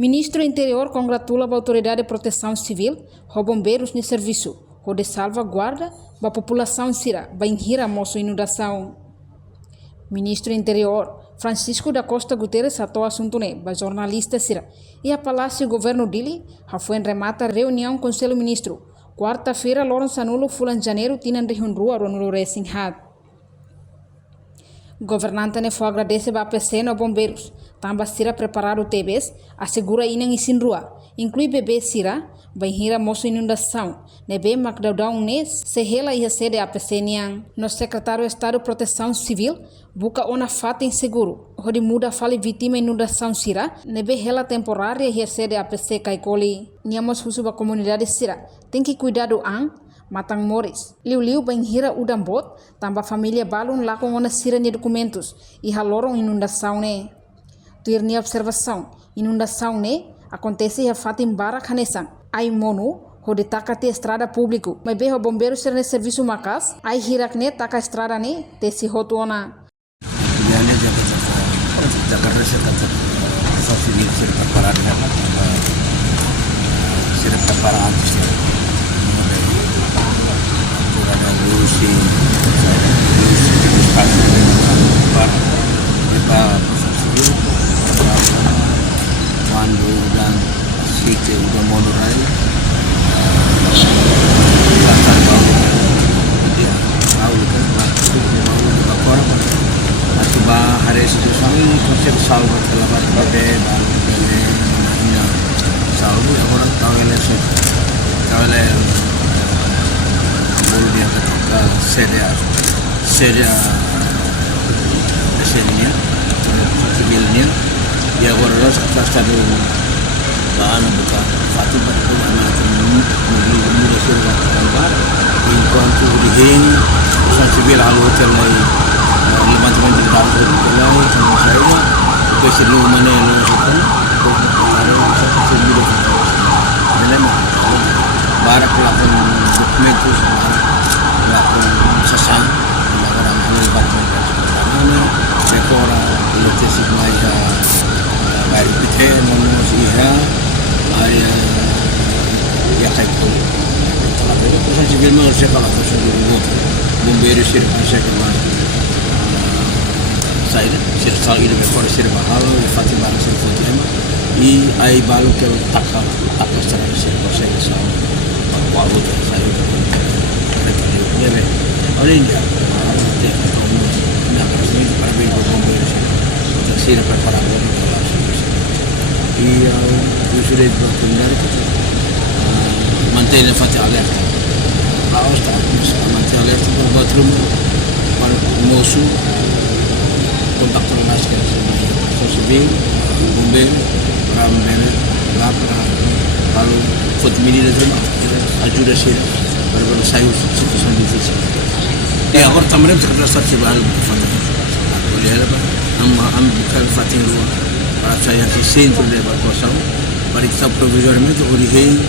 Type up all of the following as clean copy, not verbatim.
Ministro do Interior congratula a Autoridade de Proteção Civil, os bombeiros no serviço, o de salvaguarda da população sira, bem rir a moço inundação. Ministro do Interior, Francisco da Costa Guterres, atou assunto para jornalista sira, e a Palácio Governo dele, foi em remata reunião Conselho Ministro. Quarta-feira, Lawrence Anulo, Fulan Janeiro, tinham de rua, Ronaldo Racing Hat. Governante ne foi agradecer a APC no bombeiros. Também será preparado o TBS, assegura inang isin rua. Inclui bebê sira, bem hira moço inundação. Nebe McDowell ne se rela e sede APC niang. No secretário de Estado de Proteção Civil, buca ona fata inseguro. Hodi muda fale vítima inundação sira, nebe rela temporária e sede APC caicoli. Niamos husu ba comunidade sira. Tem que cuidar do Matang Morris. Liu bem hira udambot, tambah família balun lá com ona sira de documentos e haloram inundação ne. Tuir observação, inundação ne acontece a fatim bara canesan. Ai monu, ho de takate estrada público. Mas bem o bombeiro ser ne serviço macas, ai hirak ne taka estrada ne tesi hotuona. Ini Jakarta saya civil ser preparado ser preparado antes luz civil quando dan sike udah monorai pasar baru dia tahu kan mau dibakar atau hari itu sami konsep salva selamat pada baru salvo yang orang tahu election tahu baru dia ketika sedia mesinnya civilnya dia harus atas tadi bahan buka Fatim itu anak muda surga gambar inkontu dihing usaha civil halu hotel lagi teman-teman di dalam hotel lagi sama saya besar lu mana yang lu suka ada usaha civil memang barak pelakon dokumen itu pelakon sesang orang melibat mana rekor logistik maya dari PT manusia area ya kayak itu usaha civil mau saya kalau usaha bombeiro sir saya kemana saya sir ini rekor sir mahal Fatima sir Fatima i ai balu ke takal secara sir saya sama walau saya oleh dia para bem bombeiros ser preparado e o direito da comunidade mantém a faixa alerta lá está manter alerta para o bathroom para o moço contato com as pessoas civil bombeiro para lá para lalu foto medidas ajuda sih para sair situação difícil agora também terkena civil boleh apa ambil fatin ruang para saya di centro de evacuação para kita provisoriamente origem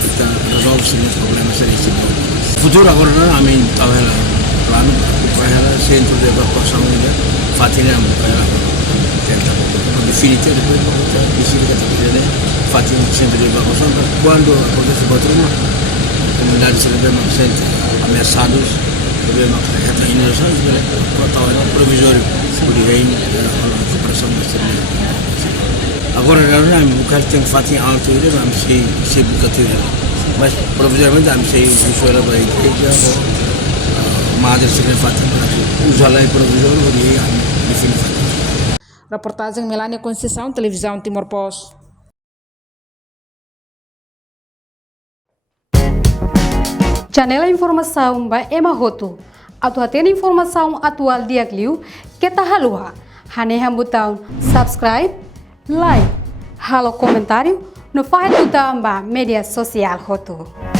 kita resolve semua problema serius futuro agora kami tahu plano para centro de evacuação ini fatin yang definitivo depois kita isi kita terjadi fatin centro de evacuação quando acontece batruma comunidade sebenarnya centro ameaçados problema kereta Indonesia sebenarnya provisório origem operação agora não bukan tem fatin alto itu kami se buka tu mas provisoriamente kami se usual baik juga madre se fatin usual aí provisório origem definitivo. Reportagem Melania Conceição, Televisão Timor-Poste. Janela informação ba emahoto. Atau tem informação atual dia kliu kita halua. Hane hambutão subscribe, like, halo comentário no faixa do media social hoto.